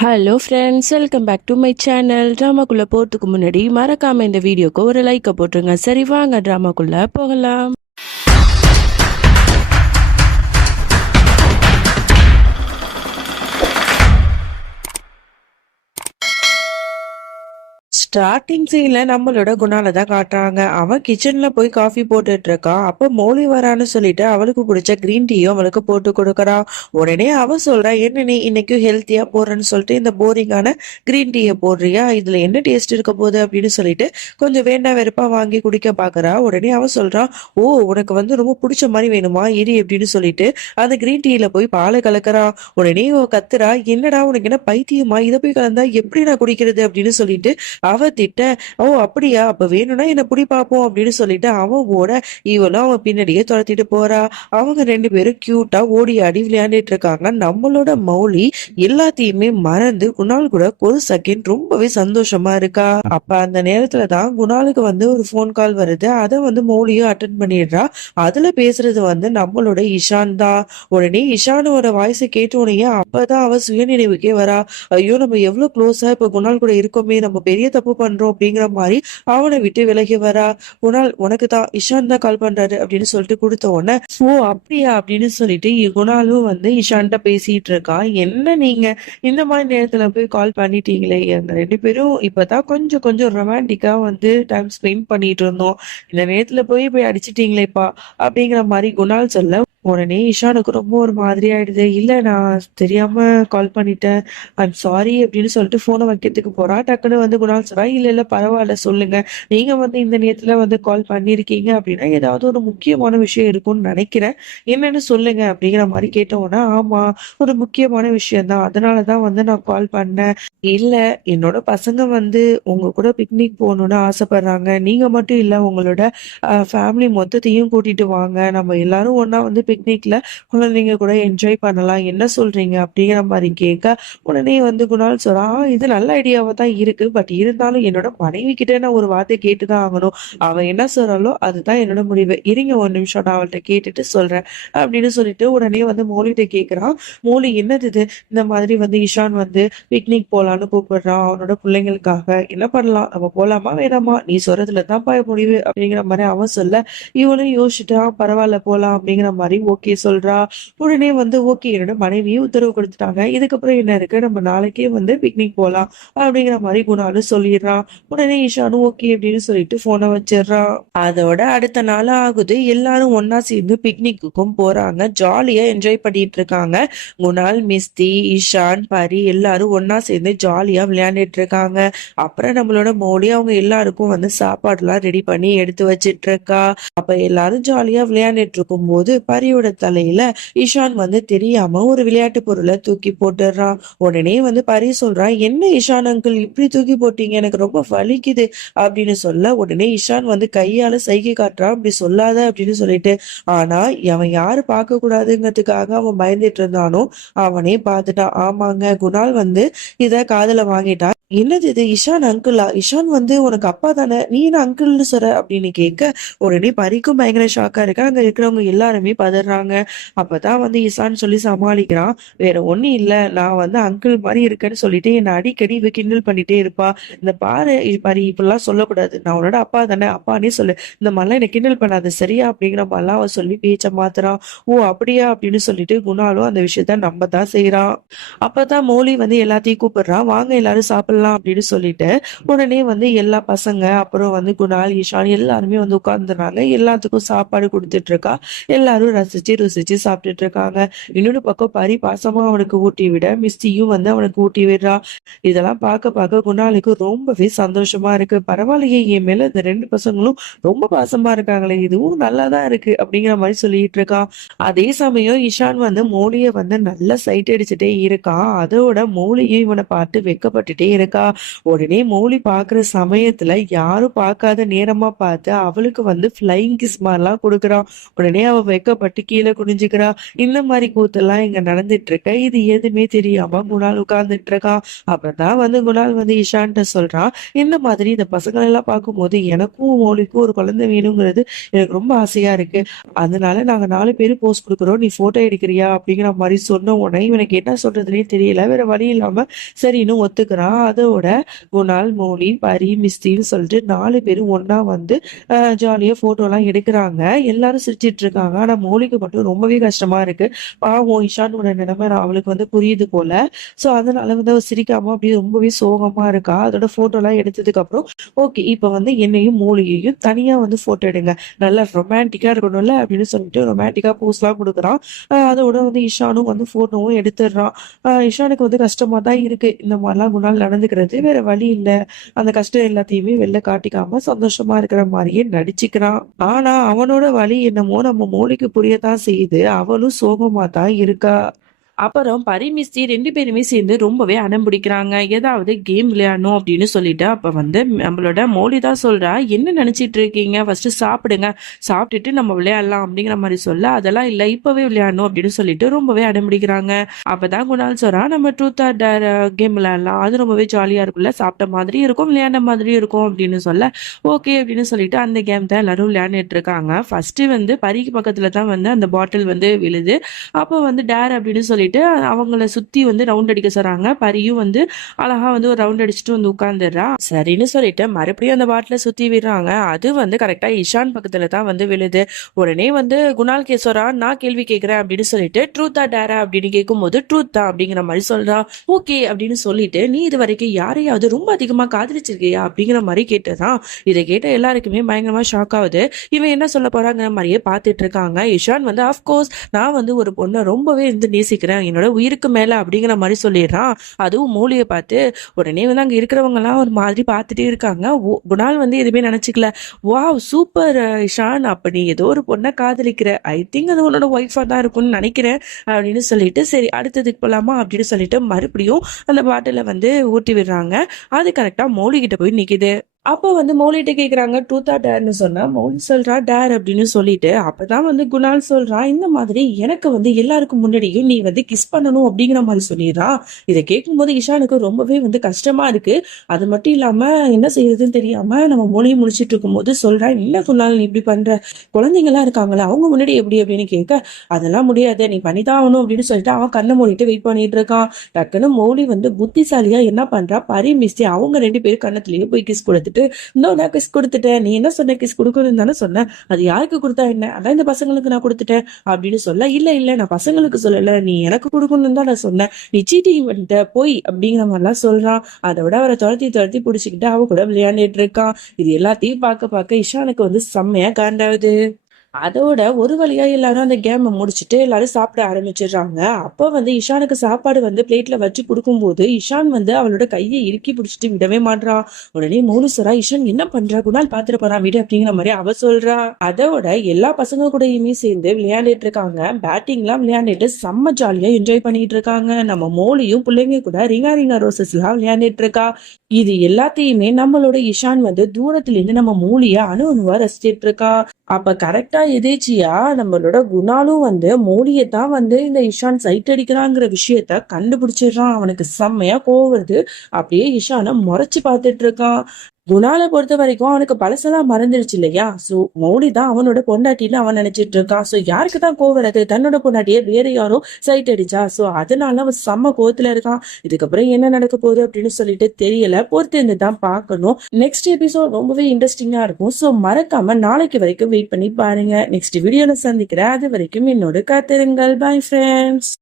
Hello friends, welcome back to my channel. ட்ராமாக்குள்ளே போகிறதுக்கு முன்னாடி மறக்காமல் இந்த வீடியோக்கு ஒரு லைக்கை போட்டுருங்க. சரி, வாங்க ட்ராமாக்குள்ளே போகலாம். ஸ்டார்டிங் சீன்ல நம்மளோட குணால தான் காட்டுறாங்க. அவன் கிச்சன்ல போய் காஃபி போட்டுட்டு இருக்கான். அப்ப மௌலி வரான்னு சொல்லிட்டு அவளுக்கு பிடிச்ச கிரீன் டீயும் அவளுக்கு போட்டு கொடுக்கறான். உடனே அவ சொல்றா, என்ன நீ இன்னைக்கும் ஹெல்த்தியா போடுறன்னு சொல்லிட்டு இந்த போரிங்கான கிரீன் டீயை போடுறியா, இதுல என்ன டேஸ்ட் இருக்க போகுது அப்படின்னு சொல்லிட்டு கொஞ்சம் வேண்டா வெறுப்பா வாங்கி குடிக்க பாக்குறா. உடனே அவ சொல்றான், ஓ உனக்கு வந்து ரொம்ப பிடிச்ச மாதிரி வேணுமா, இரு அப்படின்னு சொல்லிட்டு அந்த கிரீன் டீல போய் பாலை கலக்கறா. உடனே கத்துறா, என்னடா உனக்கு என்ன பைத்தியமா, இதை போய் கலந்தா எப்படி நான் குடிக்கிறது அப்படின்னு சொல்லிட்டு அவ திட்ட, ஓ அப்படியா, அப்ப வேணும்னா என்ன புடி பாப்போம் அப்படின்னு சொல்லிட்டு அவன் ஓட இவளும் அவன் பின்னாடியே துரத்திட்டு போறா. அவங்க ரெண்டு பேரும் கியூட்டா ஓடி ஆடி விளையாண்டுட்டு இருக்காங்க. நம்மளோட மௌலி எல்லாத்தையுமே மறந்து குணால் கூட ஒரு செகண்ட் ரொம்பவே சந்தோஷமா இருக்கா. அப்ப அந்த நேரத்துலதான் குணாலுக்கு வந்து ஒரு போன் கால் வருது. அதை வந்து மௌலியும் அட்டன் பண்ணிடுறா. அதுல பேசுறது வந்து நம்மளோட இஷான் தான். உடனே இஷானோட வாய்ஸை கேட்ட உடனே அப்பதான் அவ சுயநினைவுக்கே வரா. ஐயோ, நம்ம எவ்வளவு க்ளோஸா இப்ப குணால் கூட இருக்கோமே, நம்ம பெரிய தப்பு பண்றோம் அப்படிங்கிற மாதிரி அவனை விட்டு விலகி வரா. குணால், உனக்கு தான் இஷான் தான் கால் பண்றாரு அப்படின்னு சொல்லிட்டு கொடுத்த உடனே, ஓ அப்படியா அப்படின்னு சொல்லிட்டு குணாலும் வந்து இஷான்ட்ட பேசிட்டு இருக்கா. என்ன நீங்க இந்த மாதிரி நேரத்துல போய் கால் பண்ணிட்டீங்களே, எங்க ரெண்டு பேரும் இப்பதான் கொஞ்சம் கொஞ்சம் ரொமான்டிக்கா வந்து டைம் ஸ்பெண்ட் பண்ணிட்டு இருந்தோம், இந்த நேரத்துல போய் போய் அடிச்சிட்டீங்களேப்பா அப்படிங்கிற மாதிரி குணால் சொல்ல, உடனே இஷானுக்கு ரொம்ப ஒரு மாதிரி ஆயிடுது. இல்ல, நான் தெரியாம கால் பண்ணிட்டேன், ஐம் சாரி அப்படின்னு சொல்லிட்டு போனை வைக்கிறதுக்கு போறா. டக்குன்னு வந்து குணால் சொல்றா, இல்ல இல்ல பரவாயில்ல சொல்லுங்க, நீங்க வந்து இந்த நேரத்துல வந்து கால் பண்ணிருக்கீங்க அப்படின்னா ஏதாவது ஒரு முக்கியமான விஷயம் இருக்கும்னு நினைக்கிறேன், என்னன்னு சொல்லுங்க அப்படிங்கிற மாதிரி கேட்டோம்னா, ஆமா ஒரு முக்கியமான விஷயம் தான், அதனாலதான் வந்து நான் கால் பண்ணேன். இல்ல, என்னோட பசங்க வந்து உங்க கூட பிக்னிக் போகணும்னு ஆசைப்படுறாங்க. நீங்க மட்டும் இல்ல, உங்களோட ஃபேமிலி மொத்தத்தையும் கூட்டிட்டு வாங்க, நம்ம எல்லாரும் ஒண்ணா வந்து பிக்னிக்ல குழந்தைங்க கூட என்ஜாய் பண்ணலாம், என்ன சொல்றீங்க அப்படிங்கிற மாதிரி கேட்க, உடனே வந்து குணால் சொல்றா, இது நல்ல ஐடியாவா தான் இருக்கு, பட் இருந்தாலும் என்னோட மனைவி கிட்ட நான் ஒரு வார்த்தை கேட்டுதான் ஆகணும், அவ என்ன சொல்றாளோ அதுதான் என்னோட முடிவு, இருங்க ஒரு நிமிஷம் நான் அவள்கிட்ட கேட்டுட்டு சொல்றேன் அப்படின்னு சொல்லிட்டு உடனே வந்து மௌலிகிட்ட கேட்கிறான். மௌலி, என்னது இது, இந்த மாதிரி வந்து இஷான் வந்து பிக்னிக் போலான்னு கூப்பிடுறான் அவனோட பிள்ளைங்களுக்காக, என்ன பண்ணலாம், நம்ம போலாமா வேணாமா, நீ சொல்றதுல தான் முடிவு அப்படிங்கிற மாதிரி அவன் சொல்ல, இவனும் யோசிச்சுட்டா பரவாயில்ல போலாம் அப்படிங்கிற மாதிரி ஓகே சொல்றா. உடனே வந்து ஓகே, என்னோட மனைவியும் உத்தரவு கொடுத்துட்டாங்க, இதுக்கப்புறம் என்ன இருக்கு, நம்ம நாளைக்கே வந்து பிக்னிக் போலாம் அப்படிங்கிற மாதிரி குணாலும் சொல்லிடுறான். உடனே ஈஷானும் ஓகே அப்படின்னு சொல்லிட்டு போனை வச்சிடுறான். அதோட அடுத்த நாள் ஆகுது. எல்லாரும் ஒன்னா சேர்ந்து பிக்னிக்குக்கும் போறாங்க. ஜாலியா என்ஜாய் பண்ணிட்டு இருக்காங்க. குணால், மிஸ்தி, ஈஷான், பரி எல்லாரும் ஒன்னா சேர்ந்து ஜாலியா விளையாண்டுட்டு இருக்காங்க. அப்புறம் நம்மளோட மௌலி அவங்க எல்லாருக்கும் வந்து சாப்பாடு எல்லாம் ரெடி பண்ணி எடுத்து வச்சிட்டு இருக்கா. அப்ப எல்லாரும் ஜாலியா விளையாண்டுட்டு இருக்கும் போது பரியோட தலையில இஷான் வந்து தெரியாம ஒரு விளையாட்டு பொருளை தூக்கி போட்டுடுறான். உடனே வந்து பரி சொல்றான், என்ன இஷான் அங்கிள் இப்படி தூக்கி போட்டீங்க, எனக்கு ரொம்ப வலிக்குது அப்படின்னு சொல்ல, உடனே இஷான் வந்து கையால சைகை காட்டுறான், அப்படி சொல்லாத அப்படின்னு சொல்லிட்டு. ஆனா அவன் யாரு பார்க்க கூடாதுங்கிறதுக்காக அவன் பயந்துட்டு இருந்தானோ அவனே பார்த்துட்டான். ஆமாங்க, குணால் வந்து இத காதுல வாங்கிட்டான். என்னது இது, இஷான் அங்கிளா, இஷான் வந்து உனக்கு அப்பா தானே, நீ என்ன அங்கிள்னு சொல்ற அப்படின்னு கேட்க, உடனே பரிக்கும் பயங்கர ஷாக்கா இருக்கு. அங்க இருக்கிறவங்க எல்லாருமே பதறாங்க. அப்பதான் வந்து இஷான் சொல்லி சமாளிக்கிறான், வேற ஒண்ணும் இல்ல, நான் வந்து அங்கிள் மாதிரி இருக்கேன்னு சொல்லிட்டு என்ன அடிக்கடி இவ கிண்டல் பண்ணிட்டே இருப்பா, இந்த பாரு பரி இப்படிலாம் சொல்லக்கூடாது, நான் உன்னோட அப்பா தானே, அப்பானே சொல்லு, இந்த மாதிரிலாம் என்ன கிண்டல் பண்ணாது சரியா அப்படிங்கிற மாதிரிலாம் அவன் சொல்லி பேச்ச மாத்துறான். ஓ அப்படியா அப்படின்னு சொல்லிட்டு குணாலும் அந்த விஷயத்த நம்ப தான் செய்யறான். அப்பதான் மௌலி வந்து எல்லாத்தையும் கூப்பிடுறான், வாங்க எல்லாரும் சாப்பிடலாம் அப்படின்னு சொல்லிட்டு. உடனே வந்து எல்லா பசங்க அப்புறம் வந்து குணால், ஈஷான் எல்லாருமே வந்து உட்கார்ந்துறாங்க. எல்லாத்துக்கும் சாப்பாடு கொடுத்துட்டு இருக்கா. எல்லாரும் ரசிச்சு ருசிச்சு சாப்பிட்டுட்டு இருக்காங்க. இன்னொரு பக்கம் பரி பாசமா அவனுக்கு ஊட்டி விட மிஸ்டியும் வந்து அவனுக்கு ஊட்டி விடுறா. இதெல்லாம் பார்க்க பார்க்க குணாலுக்கு ரொம்பவே சந்தோஷமா இருக்கு. பரவாயில்லையே, என் மேல இந்த ரெண்டு பசங்களும் ரொம்ப பாசமா இருக்காங்களே, இதுவும் நல்லாதான் இருக்கு அப்படிங்கிற மாதிரி சொல்லிட்டு இருக்கான். அதே சமயம் இஷான் வந்து மௌலிய வந்து நல்லா சைட் அடிச்சுட்டே இருக்கான். அதோட மௌலியும் இவனை பார்த்து வெக்கப்பட்டுட்டே இருக்கா. உடனே மௌலி பாக்குற சமயத்துல யாரும் பார்க்காத நேரமா பார்த்து அவளுக்கு வந்து ஃபிளைங் கிஸ் மாதிரிலாம் கொடுக்குறான். உடனே அவ வெக்கப்பட்டு தட்டு கீழே குனிஞ்சுக்கிறா. இந்த மாதிரி கூத்தெல்லாம் இங்க நடந்துட்டு இருக்க. இது எதுவுமே தெரியாம குணால் உட்கார்ந்துட்டு இருக்கான். அப்பதான் குணால் இஷான்ட்ட சொல்றான், இந்த மாதிரி இந்த பசங்களை எல்லாம் பார்க்கும்போது எனக்கும் மௌலிக்கும் ஒரு குழந்தை வேணுங்கிறது எனக்கு ரொம்ப ஆசையா இருக்கு. அதனால நாங்க 4 பேரும் போஸ்ட் கொடுக்குறோம், நீ போட்டோ எடுக்கிறியா அப்படிங்கிற மாதிரி சொன்ன உடனே இவனுக்கு என்ன சொல்றதுனே தெரியல. வேற வழி இல்லாம சரின்னு ஒத்துக்கிறான். அதோட குணால், மௌலி, பரி, மிஸ்டின்னு சொல்லிட்டு 4 பேரும் ஒண்ணா ஜாலியா போட்டோ எல்லாம் எடுக்கிறாங்க. எல்லாரும் சிரிச்சிட்டு இருக்காங்க. ஆனா மௌலிக்கு மட்டும் ரொம்பவே கஷ்டமா இருக்கு. பாவம் இஷானோட நிலைமை அவளுக்கு புரியுது போல. சோ அதனால அவ சிரிக்காம அப்படியே ரொம்பவே சோகமா இருக்கா. அதோட போட்டோ எல்லாம் எடுத்ததுக்கு அப்புறம் ஓகே இப்ப என்னையும் மௌலியையும் தனியா போட்டோ எடுங்க, நல்லா ரொமான்டிக்கா இருக்கணும்ல அப்படின்னு சொல்லிட்டு ரொமான்டிக்கா போஸ் எல்லாம் கொடுக்குறான். அதோட இஷானும் போட்டோவும் எடுத்துடுறான். இஷானுக்கு கஷ்டமா தான் இருக்கு இந்த மாதிரிலாம் குணால் நடந்துக்கிறது. வேற வழி இல்ல, அந்த கஷ்டம் எல்லாத்தையுமே வெளில காட்டிக்காம சந்தோஷமா இருக்கிற மாதிரியே நடிச்சுக்கிறான். ஆனா அவனோட வழி என்னமோ நம்ம மௌலிக்கு புரியத்தான் செய்யுது. அவளும் சோகமா தான் இருக்கா. அப்புறம் பரிமிஸ்டி 2 பேருமே சேர்ந்து ரொம்பவே அடம் பிடிக்கிறாங்க. ஏதாவது கேம் விளையாடணும் அப்படின்னு சொல்லிட்டு அப்ப நம்மளோட மௌலி தான் சொல்றா, என்ன நினைச்சிட்டு இருக்கீங்க, ஃபர்ஸ்ட் சாப்பிடுங்க, சாப்பிட்டுட்டு நம்ம விளையாடலாம் அப்படிங்கிற மாதிரி சொல்ல, அதெல்லாம் இல்ல இப்பவே விளையாடணும் அப்படின்னு சொல்லிட்டு ரொம்பவே அடம் பிடிக்கிறாங்க. அப்பதான் குணால் சொல்றா, நம்ம ட்ரூத் ஆர் டேர் கேம் விளையாடலாம், அது ரொம்பவே ஜாலியா இருக்கும்ல, சாப்பிட்ட மாதிரி இருக்கும் விளையாண்ட மாதிரி இருக்கும் அப்படின்னு சொல்ல ஓகே அப்படின்னு சொல்லிட்டு அந்த கேம் தான் எல்லாரும் விளையாண்டுட்டு இருக்காங்க. ஃபர்ஸ்ட் பரிக்கு பக்கத்துல தான் அந்த பாட்டில் விழுது. அப்போ டேர் அப்படின்னு சொல்லிட்டு அவங்கள சுத்தி ரவுண்ட் அடிக்க சொல்றாங்க. பரியும் அழகா ஒரு ரவுண்ட் அடிச்சுட்டு உட்கார்ந்துடுறா. சரின்னு சொல்லிட்டு மறுபடியும் அந்த பாட்டில சுத்தி விடுறாங்க. அது கரெக்டா இஷான் பக்கத்துல தான் விழுது. உடனே குணால் கேசோரா, நான் கேள்வி கேட்கிறேன் அப்படின்னு சொல்லிட்டு ட்ரூத்தா டேரா அப்படின்னு கேட்கும் போது ட்ரூத் தான் அப்படிங்கிற மாதிரி சொல்றா. ஓகே அப்படின்னு சொல்லிட்டு, நீ இது வரைக்கும் யாரையாவது ரொம்ப அதிகமா காதலிச்சிருக்கியா அப்படிங்கிற மாதிரி கேட்டதான். இதை கேட்ட எல்லாருக்குமே பயங்கரமா ஷாக் ஆகுது. இவன் என்ன சொல்ல போறாங்கிற மாதிரியே பார்த்துட்டு இருக்காங்க. இஷான் ஆஃப்கோர்ஸ் நான் ஒரு பொண்ணை ரொம்பவே நேசிக்கிறேன், என்னோட உயிருக்கு மேல அப்படிங்கிற மாதிரி சொல்லிடுறான். அதுவும் மௌலியை பார்த்து. உடனே அங்க இருக்கிறவங்க எல்லாம் ஒரு மாதிரி பார்த்துட்டே இருக்காங்க. குணால் எதுவுமே நினைச்சுக்கல. வாவ் சூப்பர் இஷான், அப்ப நீ ஏதோ ஒரு பொண்ணை காதலிக்கிற, ஐ திங்க் அது உன்னோட ஒய்ஃபா தான் இருக்கும்னு நினைக்கிறேன் அப்படின்னு சொல்லிட்டு, சரி அடுத்ததுக்கு போலாமா அப்படின்னு சொல்லிட்டு மறுபடியும் அந்த பாட்டில ஊட்டி விடுறாங்க. அது கரெக்டா மௌலி கிட்ட போய் நிக்குது. அப்போ மௌலிட்ட கேக்குறாங்க, ட்ரூத்தா டேர்னு சொன்னா மௌலி சொல்றா டேர் அப்படின்னு சொல்லிட்டு. அப்பதான் குணால் சொல்றா, இந்த மாதிரி எனக்கு எல்லாருக்கும் முன்னாடியும் நீ கிஸ் பண்ணணும் அப்படிங்கிற மாதிரி சொல்லிடுறா. இதை கேட்கும் போது இஷானுக்கு ரொம்பவே கஷ்டமா இருக்கு. அது மட்டும் இல்லாம என்ன செய்யறதுன்னு தெரியாம நம்ம மொழியை முடிச்சிட்டு இருக்கும் போது சொல்றா, என்ன குணால் நீ இப்படி பண்ற, குழந்தைங்க எல்லாம் இருக்காங்களா, அவங்க முன்னாடி எப்படி அப்படின்னு கேட்க, அதெல்லாம் முடியாது, நீ பண்ணிதான் ஆகணும் அப்படின்னு சொல்லிட்டு அவன் கண்ணை மூடிட்டு வெயிட் பண்ணிட்டு இருக்கான். டக்குன்னு மௌலி புத்திசாலியா என்ன பண்றா, பரி மிஸ்டி அவங்க 2 பேரும் கண்ணத்திலேயே போய் கிஸ் கொடுத்துட்டு, நான் கிஸ் கொடுத்துட்டேன், நீ என்ன சொன்ன, கிஸ் கொடுக்கணும்னு தானே சொன்னேன், அது யாருக்கு கொடுத்தா என்ன, அதான் இந்த பசங்களுக்கு நான் கொடுத்துட்டேன் அப்படின்னு சொல்ல, இல்ல நான் பசங்களுக்கு சொல்லல, நீ எனக்கு கொடுக்கணும்னு தான் நான் சொன்னேன், நீ சீட்டிங் பண்ணிட்ட போய் அப்படிங்கிற மாதிரிலாம் சொல்றான். அதை விட அவரை துரத்தி பிடிச்சிக்கிட்டு அவ கூட விளையாண்டுட்டு இருக்கான். இது எல்லாத்தையும் பார்க்க இஷானுக்கு செம்மையா காண்டாவுது. அதோட ஒரு வழியா எல்லாரும் அந்த கேமை முடிச்சுட்டு எல்லாரும் சாப்பிட ஆரம்பிச்சிடுறாங்க. அப்போ இஷானுக்கு சாப்பாடு பிளேட்ல வச்சு கொடுக்கும்போது இஷான் அவளோட கையை இறுக்கி பிடிச்சிட்டு விடவே மாட்டான். உடனே மௌலி சொல்றா, இஷான் என்ன பண்றா, குணால் பாத்துட்டு போறான் விடு அப்படிங்கிற மாதிரி அவ சொல்றா. அதோட எல்லா பசங்க கூடயுமே சேர்ந்து விளையாண்டுட்டு இருக்காங்க. பேட்டிங் எல்லாம் விளையாண்டுட்டு செம்ம ஜாலியா என்ஜாய் பண்ணிட்டு இருக்காங்க. நம்ம மௌலியும் பிள்ளைங்க கூட ரிங்கா ரோசஸ் எல்லாம் விளையாண்டுட்டு இருக்கா. இது எல்லாத்தையுமே நம்மளோட இஷான் தூரத்துல இருந்து நம்ம மௌலிய அணுவா ரசிச்சிட்டு இருக்கா. அப்ப கரெக்டா எதேச்சியா நம்மளோட குணாலும் மௌலியை தான் இந்த இஷான் சைட் அடிக்கிறாங்கிற விஷயத்த கண்டுபிடிச்சிடுறான். அவனுக்கு செம்மையா கோவம் வருது. அப்படியே இஷானை முறைச்சு பார்த்துட்டு இருக்கான். குணாலை பொறுத்த வரைக்கும் அவனுக்கு பழசெல்லாம் மறந்துடுச்சு இல்லையா. சோ மௌலி தான் அவனோட பொண்டாட்டின்னு அவன் நினைச்சிட்டு இருக்கான். சோ யாருக்கு தான் கோவம் வருது, தன்னோட பொண்டாட்டியே வேற யாரும் சைட் அடிச்சா. சோ அதனால அவன் செம்ம கோவத்துல இருக்கான். இதுக்கப்புறம் என்ன நடக்க போகுது அப்படின்னு சொல்லிட்டு தெரியல, பொறுத்து இருந்து தான் பார்க்கணும். நெக்ஸ்ட் எபிசோட் ரொம்பவே இன்ட்ரெஸ்டிங்கா இருக்கும். சோ மறக்காம நாளைக்கு வரைக்கும் வெயிட் பண்ணி பாருங்க. நெக்ஸ்ட் வீடியோல சந்திக்கிறேன். அது வரைக்கும் என்னோட காத்திருங்கள். Bye friends.